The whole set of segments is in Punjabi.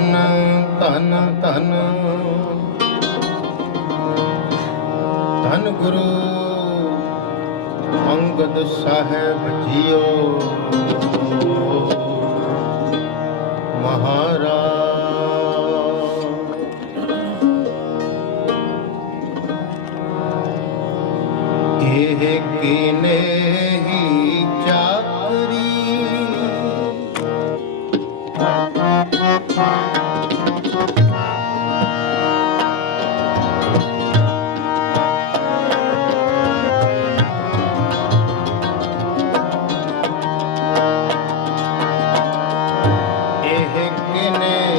ਧਨ ਧਨ ਧਨ। ਧਨ ਗੁਰੂ ਅੰਗਦ ਸਾਹਿਬ ਜੀਓ। ਮਹਾਰਾਜ ਇਹ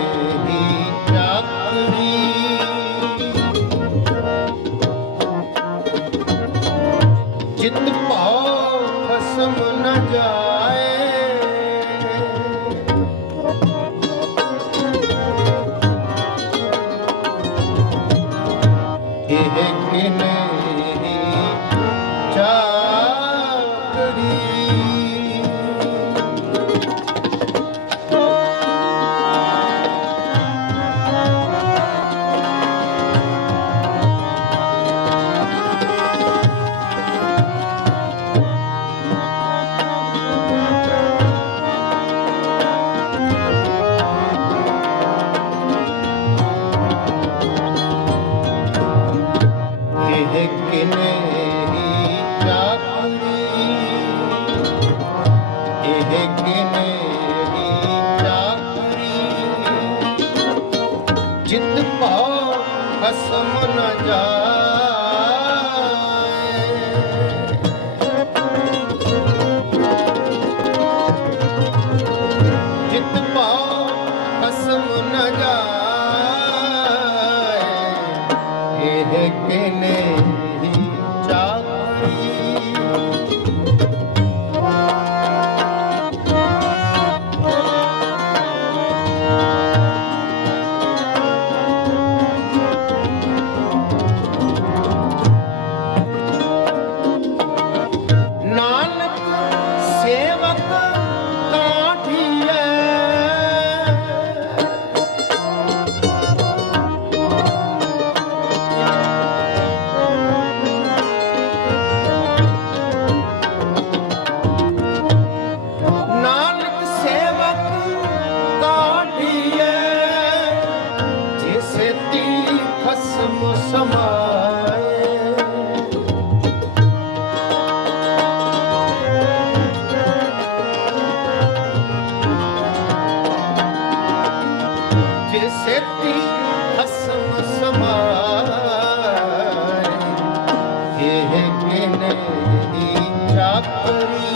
Maria.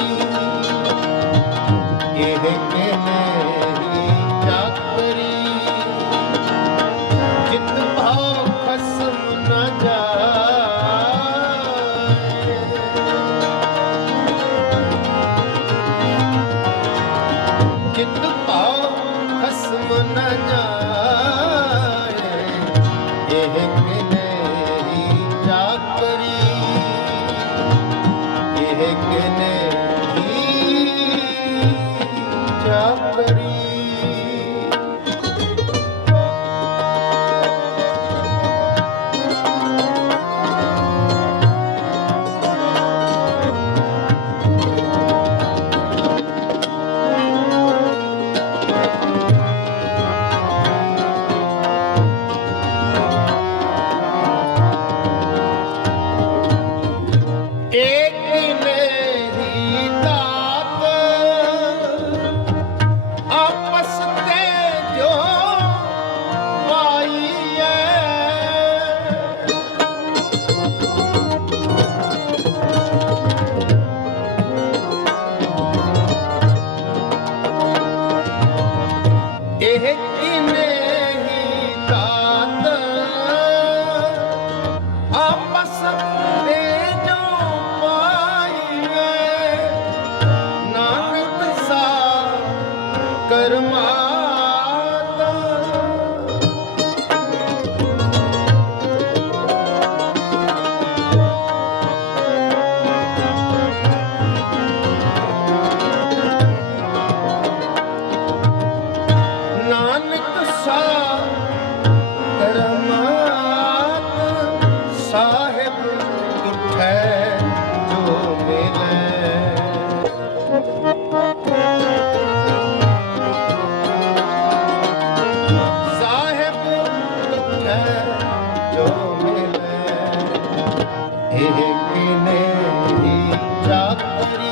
Thank you.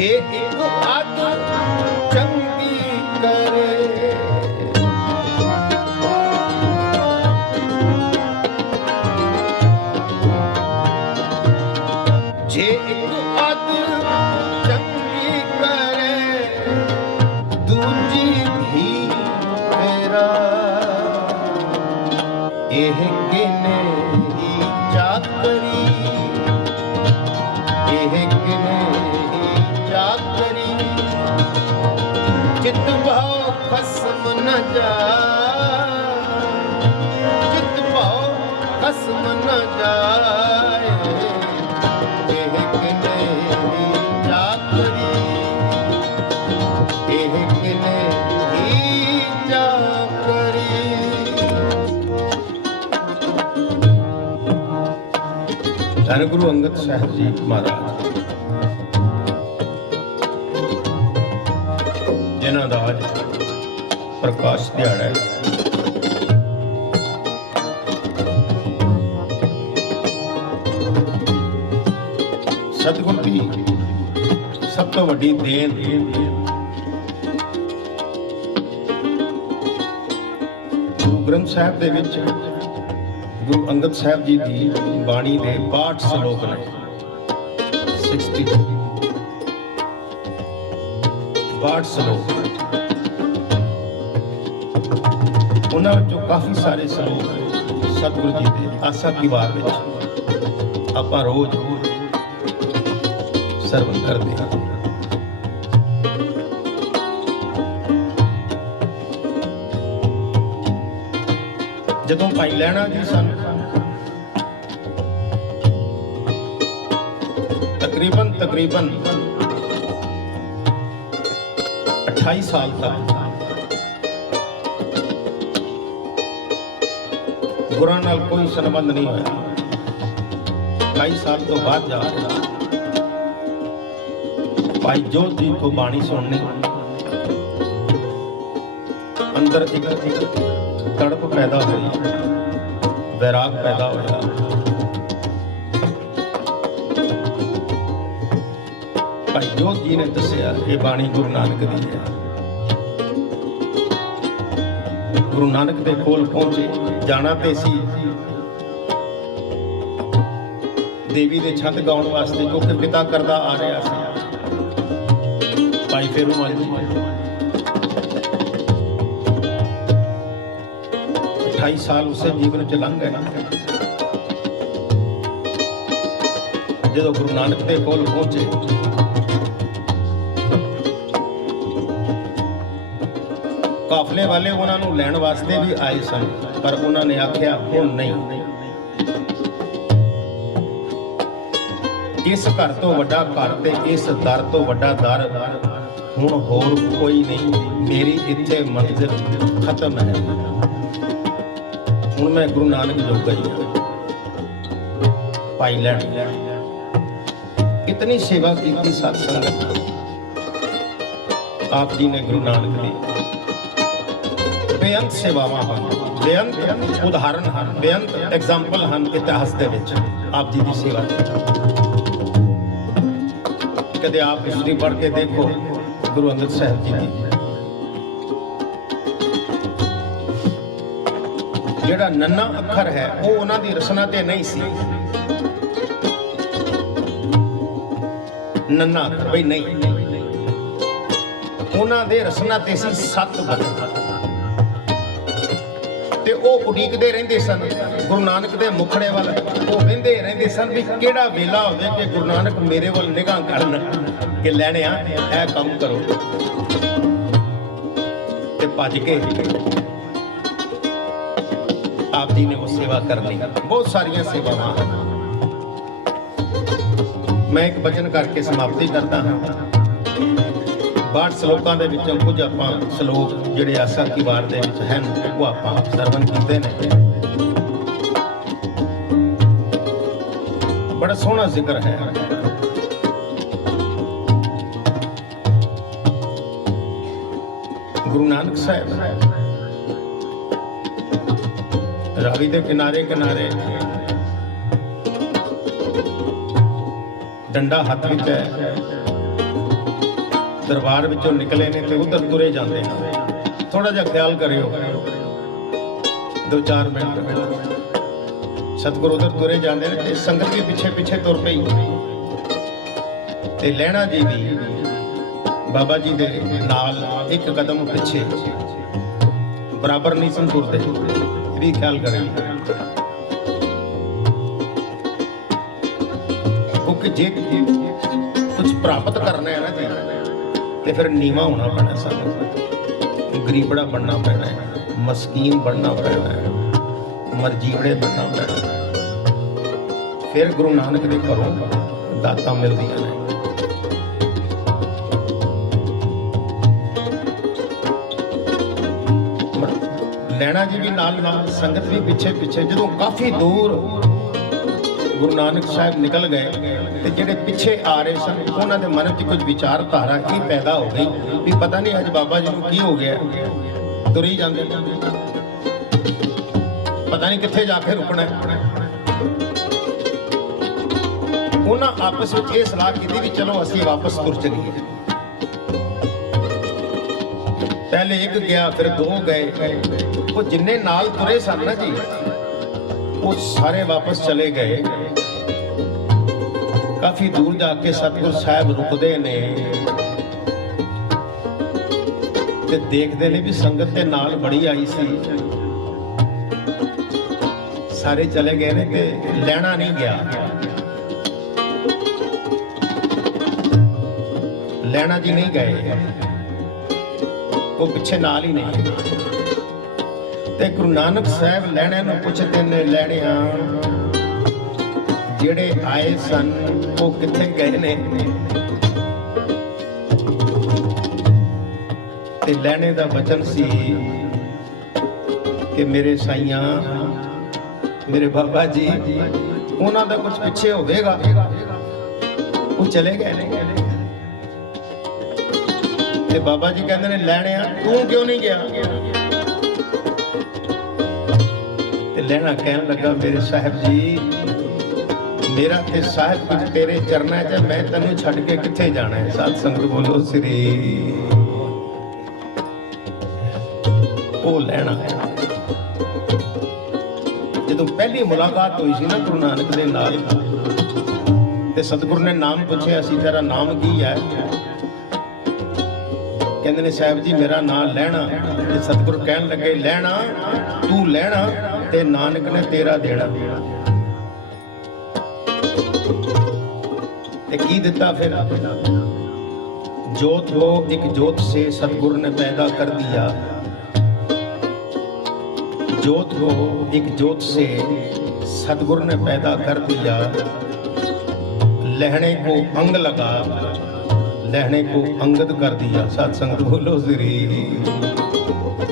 ਜੇ ਇੱਕ ਅੱਗ ਧੰਨ ਗੁਰੂ ਅੰਗਦ ਸਾਹਿਬ ਜੀ ਮਹਾਰਾਜ। ਜਿਨ੍ਹਾਂ ਦਾ ਅੱਜ ਪ੍ਰਕਾਸ਼ ਦਿਹਾੜਾ ਹੈ। ਸਤਿਗੁਰ ਦੀ ਸਭ ਤੋਂ ਵੱਡੀ ਦੇਣ ਗੁਰੂ ਗ੍ਰੰਥ ਸਾਹਿਬ ਦੇ ਵਿੱਚ ਗੁਰੂ ਅੰਗਦ ਸਾਹਿਬ ਜੀ ਦੀ ਬਾਣੀ ਦੇ 62 ਸ਼ਲੋਕ ਨੇ। 62 62 ਸ਼ਲੋਕ। ਉਹਨਾਂ ਵਿੱਚੋਂ ਕਾਫੀ ਸਾਰੇ ਸ਼ਲੋਕ ਸਤਿਗੁਰੂ ਜੀ ਦੇ ਆਸਾ ਕੀ ਵਾਰ ਵਿੱਚ ਆਪਾਂ ਰੋਜ਼ ਸਰਵਨ ਕਰਦੇ ਹਾਂ। ਜਦੋਂ ਭਾਈ ਲੈਣਾ ਜੀ ਸਾਨੂੰ ਤਕਰੀਬਨ ਤਕਰੀਬਨ 28 ਸਾਲ ਤੱਕ ਗੁਰਾਂ ਨਾਲ ਕੋਈ ਸੰਬੰਧ ਨਹੀਂ ਹੋਇਆ। 28 ਸਾਲ ਤੋਂ ਬਾਅਦ ਜਾ ਭਾਈ ਜੋਤ ਜੀ ਤੋਂ ਬਾਣੀ ਸੁਣਨੀ। ਅੰਦਰ ਇੱਕ ਤੜਪ ਪੈਦਾ ਹੋਈ। ਵੈਰਾਗ ਪੈਦਾ ਹੋਇਆ। ਭਾਈ ਜੋਤ ਜੀ ਨੇ ਦੱਸਿਆ? ਇਹ ਬਾਣੀ ਗੁਰੂ ਨਾਨਕ ਦੀ ਹੈ। ਗੁਰੂ ਨਾਨਕ ਦੇ ਕੋਲ ਪਹੁੰਚੇ, ਜਾਣਾ ਤੇ ਸੀ। ਦੇਵੀ ਦੇ ਛੰਦ ਗਾਉਣ ਵਾਸਤੇ ਕਿਉਂਕਿ ਪਿਤਾ ਕਰਦਾ ਆ ਰਿਹਾ ਸੀ। ਭਾਈ ਫੇਰੂਮਲ ਜੀ। 28 ਸਾਲ ਉਸੇ ਜੀਵਨ ਚ ਲੰਘ ਗਏ। ਜਦੋਂ ਗੁਰੂ ਨਾਨਕ ਦੇ ਕੋਲ ਪਹੁੰਚੇ ਕਾਫਲੇ ਵਾਲੇ ਉਹਨਾਂ ਨੂੰ ਲੈਣ ਵਾਸਤੇ ਵੀ ਆਏ ਸਨ, ਪਰ ਉਹਨਾਂ ਨੇ ਆਖਿਆ, ਹੁਣ ਨਹੀਂ। ਇਸ ਘਰ ਤੋਂ ਵੱਡਾ ਘਰ ਤੇ ਇਸ ਦਰ ਤੋਂ ਵੱਡਾ ਦਰ, ਹੁਣ ਹੋਰ ਕੋਈ ਨਹੀਂ। ਮੇਰੀ ਇੱਥੇ ਮੰਜ਼ਿਲ ਖਤਮ ਹੈ। ਹੁਣ ਮੈਂ ਗੁਰੂ ਨਾਨਕ ਜੋਗਾ ਹੀ ਹਾਂ। ਭਾਈ ਲੈਣ। ਇਤਨੀ ਸੇਵਾ ਕੀਤੀ ਸਤ ਸੰਗਤ। ਆਪ ਜੀ ਨੇ ਗੁਰੂ ਨਾਨਕ ਦੀ ਬੇਅੰਤ ਸੇਵਾਵਾਂ ਹਨ। ਬੇਅੰਤ ਉਦਾਹਰਨ ਹਨ, ਬੇਅੰਤ ਐਗਜ਼ਾਮਪਲ ਹਨ ਇਤਿਹਾਸ ਦੇ ਵਿੱਚ। ਆਪ ਜੀ ਦੀ ਸੇਵਾ ਕਦੇ ਆਪ ਹਿਸਟਰੀ ਪੜ੍ਹ ਕੇ ਦੇਖੋ, ਗੁਰੂ ਅੰਗਦ ਸਾਹਿਬ ਜੀ ਦੀ। ਜਿਹੜਾ ਨੰਨਾ ਅੱਖਰ ਹੈ, ਉਹ ਉਹਨਾਂ ਦੀ ਰਚਨਾ ਤੇ ਨਹੀਂ ਸੀ। ਨੰਨਾ ਅੱਖਰ, ਬਈ ਨਹੀਂ। ਉਹਨਾਂ ਦੇ ਰਚਨਾ ਤੇ ਸੀ ਸੱਤ ਬਚਨ ਉਹ ਉਡੀਕਦੇ ਰਹਿੰਦੇ ਸਨ। ਗੁਰੂ ਨਾਨਕ ਦੇ ਮੁਖੜੇ ਵੱਲ ਉਹ ਵੇਂਦੇ ਰਹਿੰਦੇ ਸਨ ਵੀ ਕਿਹੜਾ ਵੇਲਾ ਹੋਵੇ ਕਿ ਗੁਰੂ ਨਾਨਕ ਮੇਰੇ ਵੱਲ ਨਿਗਾਹ ਕਰਨ ਕਿ ਲੈਣਿਆ ਇਹ ਕੰਮ ਕਰੋ। ਤੇ ਭੱਜ ਕੇ ਆਪ ਜੀ ਨੇ ਉਹ ਸੇਵਾ ਕਰਨੀ ਬਹੁਤ ਸਾਰੀਆਂ ਸੇਵਾਵਾਂ। ਹਨ ਮੈਂ ਇੱਕ ਬਚਨ ਕਰਕੇ ਸਮਾਪਤੀ ਕਰਦਾ ਹਾਂ। ਬਾਹਠ ਸ਼ਲੋਕਾਂ ਦੇ ਵਿੱਚੋਂ ਕੁਝ ਆਪਾਂ ਸ਼ਲੋਕ ਜਿਹੜੇ ਆਸਾ ਕੀ ਵਾਰ ਦੇ ਵਿੱਚ ਹਨ, ਉਹ ਆਪਾਂ ਸਰਵਨ ਕੀਤੇ ਨੇ। ਬੜਾ ਸੋਹਣਾ ਜ਼ਿਕਰ ਹੈ। ਗੁਰੂ ਨਾਨਕ ਸਾਹਿਬ ਰਾਵੀ ਦੇ ਕਿਨਾਰੇ ਕਿਨਾਰੇ ਡੰਡਾ ਹੱਥ ਵਿੱਚ ਹੈ। ਦਰਬਾਰ ਵਿੱਚੋਂ ਨਿਕਲੇ ਨੇ ਤੇ ਉਧਰ ਤੁਰੇ ਜਾਂਦੇ ਨੇ। ਥੋੜਾ ਜਿਹਾ ਖਿਆਲ ਕਰਿਓ। ਦੋ ਚਾਰ ਮਿੰਟ। ਸਤਿਗੁਰੂ ਉਧਰ ਤੁਰੇ ਜਾਂਦੇ ਨੇ ਤੇ ਸੰਗਤ ਵੀ ਪਿੱਛੇ ਪਿੱਛੇ ਤੁਰ ਪਈ। ਤੇ ਲੈਣਾ ਜੀ ਵੀ ਬਾਬਾ ਜੀ ਦੇ ਨਾਲ ਇੱਕ ਕਦਮ ਪਿੱਛੇ ਬਰਾਬਰ ਨਹੀਂ ਸਨ ਤੁਰਦੇ। ਇਹ ਵੀ ਖਿਆਲ ਕਰਿਓ। ਕਿਉਂਕਿ ਜੇ ਕੁਝ ਪ੍ਰਾਪਤ ਕਰਨਾ ਹੈ ਨਾ ਜੀ ਤੇ ਫਿਰ ਨੀਵਾ ਹੋਣਾ ਪੈਣਾ ਸਾਨੂੰ ਗਰੀਬੜਾ ਬਣਨਾ ਪੈਣਾ ਹੈ, ਮਸਕੀਨ ਬਣਨਾ ਪੈਣਾ ਹੈ ਮਰਜੀਵੜੇ ਬਣਨਾ ਪੈਣਾ ਹੈ। ਫਿਰ ਗੁਰੂ ਨਾਨਕ ਦੇ ਘਰੋਂ ਦਾਤਾਂ ਮਿਲਦੀਆਂ ਨੇ। ਲੈਣਾ ਜੀ ਵੀ ਨਾਲ ਨਾਲ, ਸੰਗਤ ਵੀ ਪਿੱਛੇ ਪਿੱਛੇ ਜਦੋਂ ਕਾਫੀ ਦੂਰ ਗੁਰੂ ਨਾਨਕ ਸਾਹਿਬ ਨਿਕਲ ਗਏ ਤੇ ਜਿਹੜੇ ਪਿੱਛੇ ਆ ਰਹੇ ਸਨ, ਉਹਨਾਂ ਦੇ ਮਨ ਵਿੱਚ ਕੁਝ ਵਿਚਾਰਧਾਰਾ ਇਹ ਪੈਦਾ ਹੋ ਗਈ ਵੀ ਪਤਾ ਨਹੀਂ ਅੱਜ ਬਾਬਾ ਜੀ ਨੂੰ ਕੀ ਹੋ ਗਿਆ। ਤੁਰੀ ਜਾਂਦੇ ਪਤਾ ਨਹੀਂ ਕਿੱਥੇ ਜਾ ਕੇ ਰੁਕਣਾ ਉਹਨਾਂ ਆਪਸ ਵਿੱਚ ਇਹ ਸਲਾਹ ਕੀਤੀ ਵੀ ਚਲੋ ਅਸੀਂ ਵਾਪਸ ਤੁਰ ਚਲੀਏ। ਪਹਿਲੇ ਇੱਕ ਗਿਆ, ਫਿਰ ਦੋ ਗਏ। ਉਹ ਜਿੰਨੇ ਨਾਲ ਤੁਰੇ ਸਨ ਨਾ ਜੀ ਉਹ ਸਾਰੇ ਵਾਪਸ ਚਲੇ ਗਏ। ਕਾਫੀ ਦੂਰ ਜਾ ਕੇ ਸਤਿਗੁਰ ਸਾਹਿਬ ਰੁਕਦੇ ਨੇ। ਤੇ ਦੇਖਦੇ ਨੇ ਵੀ ਸੰਗਤ ਦੇ ਨਾਲ ਬੜੀ ਆਈ ਸੀ। ਸਾਰੇ ਚਲੇ ਗਏ ਨੇ ਤੇ ਲੈਣਾ ਨਹੀਂ ਗਿਆ। ਲੈਣਾ ਜੀ ਨਹੀਂ ਗਏ। ਉਹ ਪਿੱਛੇ ਨਾਲ ਹੀ ਨਹੀਂ ਤੇ ਗੁਰੂ ਨਾਨਕ ਸਾਹਿਬ ਲੈਣਿਆਂ ਨੂੰ ਪੁੱਛਦੇ ਨੇ ਲੈਣਿਆਂ। ਜਿਹੜੇ ਆਏ ਸਨ, ਉਹ ਕਿੱਥੇ ਗਏ ਨੇ? ਤੇ ਲੈਣੇ ਦਾ ਵਚਨ ਸੀ ਕਿ ਮੇਰੇ ਸਾਈਆਂ, ਮੇਰੇ ਬਾਬਾ ਜੀ, ਉਹਨਾਂ ਦਾ ਕੁਝ ਪਿੱਛੇ ਹੋਵੇਗਾ। ਉਹ ਚਲੇ ਗਏ। ਨੇ ਤੇ ਬਾਬਾ ਜੀ ਕਹਿੰਦੇ ਨੇ, ਲੈਣਿਆ, ਤੂੰ ਕਿਉਂ ਨਹੀਂ ਗਿਆ? ਤੇ ਲੈਣਾ ਕਹਿਣ ਲੱਗਾ ਮੇਰੇ ਸਾਹਿਬ ਜੀ, ਮੇਰਾ ਤੇ ਸਾਹਿਬ ਕੁਝ ਤੇਰੇ ਚਰਨਾਂ 'ਚ ਮੈਂ ਤੈਨੂੰ ਛੱਡ ਕੇ ਕਿੱਥੇ ਜਾਣਾ ਹੈ? ਸਾਧ ਸੰਗਤ ਬੋਲੋ ਸ੍ਰੀ ਉਹ ਲੈਣਾ ਜਦੋਂ ਪਹਿਲੀ ਮੁਲਾਕਾਤ ਹੋਈ ਸੀ ਨਾ ਗੁਰੂ ਨਾਨਕ ਦੇ ਨਾਲ, ਤੇ ਸਤਿਗੁਰੂ ਨੇ ਨਾਮ ਪੁੱਛਿਆ ਸੀ, ਤੇਰਾ ਨਾਮ ਕੀ ਹੈ? ਕਹਿੰਦੇ ਨੇ, ਸਾਹਿਬ ਜੀ, ਮੇਰਾ ਨਾਮ ਲੈਣਾ ਤੇ ਸਤਿਗੁਰ ਕਹਿਣ ਲੱਗੇ, ਲੈਣਾ, ਤੂੰ ਲੈਣਾ। ਤੇ ਨਾਨਕ ਨੇ ਤੇਰਾ ਦੇਣਾ ਤੇ ਕੀ ਦਿੱਤਾ ਫਿਰ जोत हो एक जोत से सतगुरु ने पैदा कर दिया जोत हो एक जोत से सतगुरु ने पैदा कर दिया लहने को अंग लगा लहने को अंगद कर दिया सत्संग बोलो श्री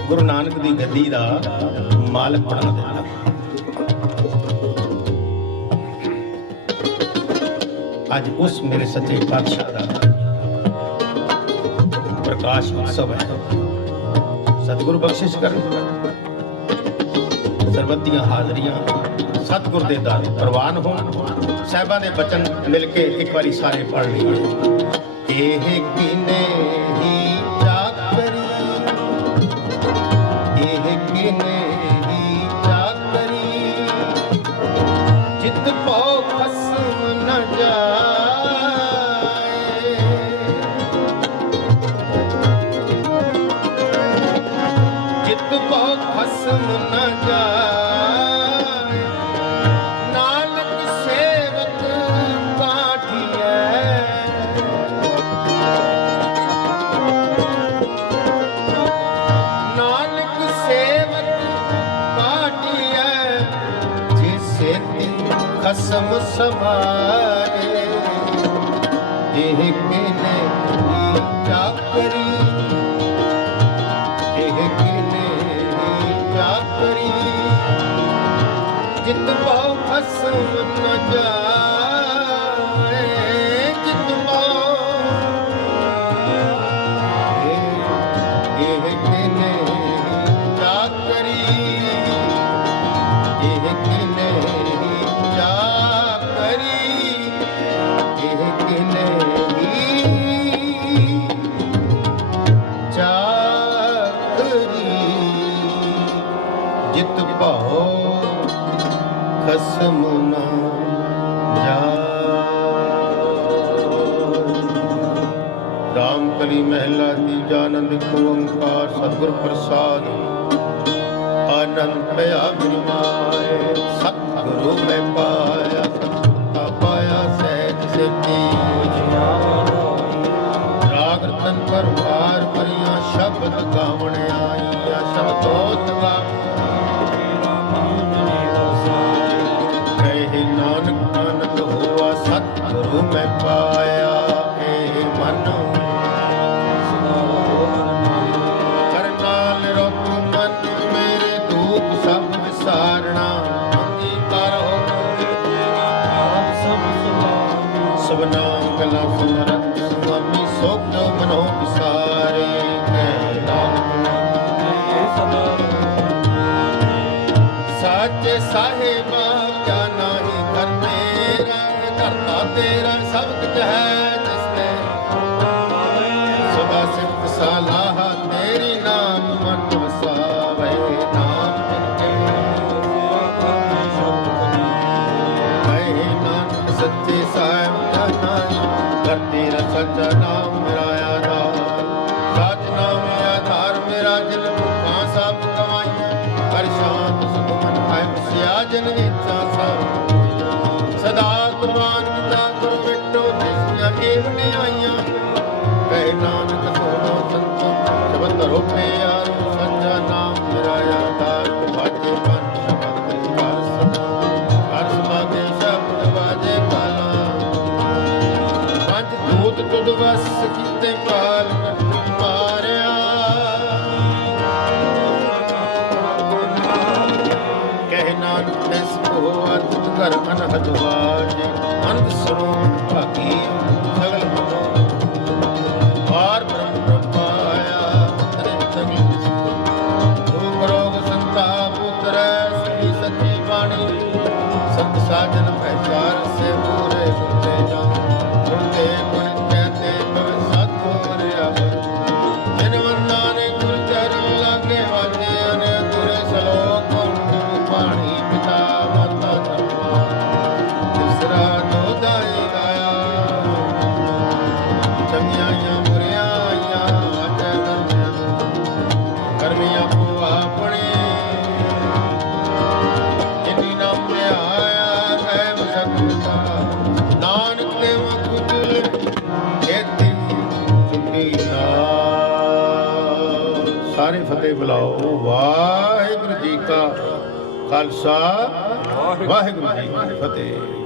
ਗੁਰੂ ਨਾਨਕ ਦੀ ਗੱਦੀ ਦਾ ਮਾਲਕ ਬਣਾ ਦਿੱਤਾ ਅੱਜ ਉਸ ਮੇਰੇ ਸੱਚੇ ਪਾਤਸ਼ਾਹ ਦਾ ਪ੍ਰਕਾਸ਼ ਉਤਸਵ ਹੈ। ਸਤਿਗੁਰੂ ਬਖਸ਼ਿਸ਼ ਕਰਨ ਸਰਬੱਤ ਦੀਆਂ ਹਾਜ਼ਰੀਆਂ, ਸਤਿਗੁਰ ਦੇ ਦਰ ਪ੍ਰਵਾਨ ਹੋਣ। ਸਾਹਿਬਾਂ ਦੇ ਬਚਨ ਮਿਲ ਕੇ ਇੱਕ ਵਾਰੀ ਸਾਰੇ ਪੜ੍ਹ ਲਈਏ। ਇਹ ਕਿਨੇ ਖਸਮ ਸਮਾਏ। ਇਹ ਜਿਤ ਭਾਉ, ਖਸਮ ਨਾ ਜਾ ਰਾਮ ਕਲੀ ਮਹਿਲਾ ਤੀਜਾ ਆਨੰਦ ਓੰਕਾਰ ਸਤਿਗੁਰ ਪ੍ਰਸਾਦ, ਆਨੰਦ ਪਿਆ ਬਿਰਮਾਏ ਸਤਿਗੁਰੂ ਮੈਂ ਪਾਇਆ ਸਤਿਗੁਰ ਪਾਇਆ, ਸਹਿਜ ਸੇਤੀ ਰਾਗ ਰਤਨ ਪਰਵਾਰ ਪਰੀਆਂ ਸ਼ਬਦ ਗਾਵਣ ਆਈਆਂ, ਸ਼ਬਦੋਤ ਗਾਵਣ imagine it. ਸਤ ਸਾਜਨ ਭੈ ਸੇ ਪੂਰੇ ਗੁਰਤੇ ਜਾਉ ਗੁਰਤੇ ਗੁਣ خالصہ۔ واہ گروہ جی فتح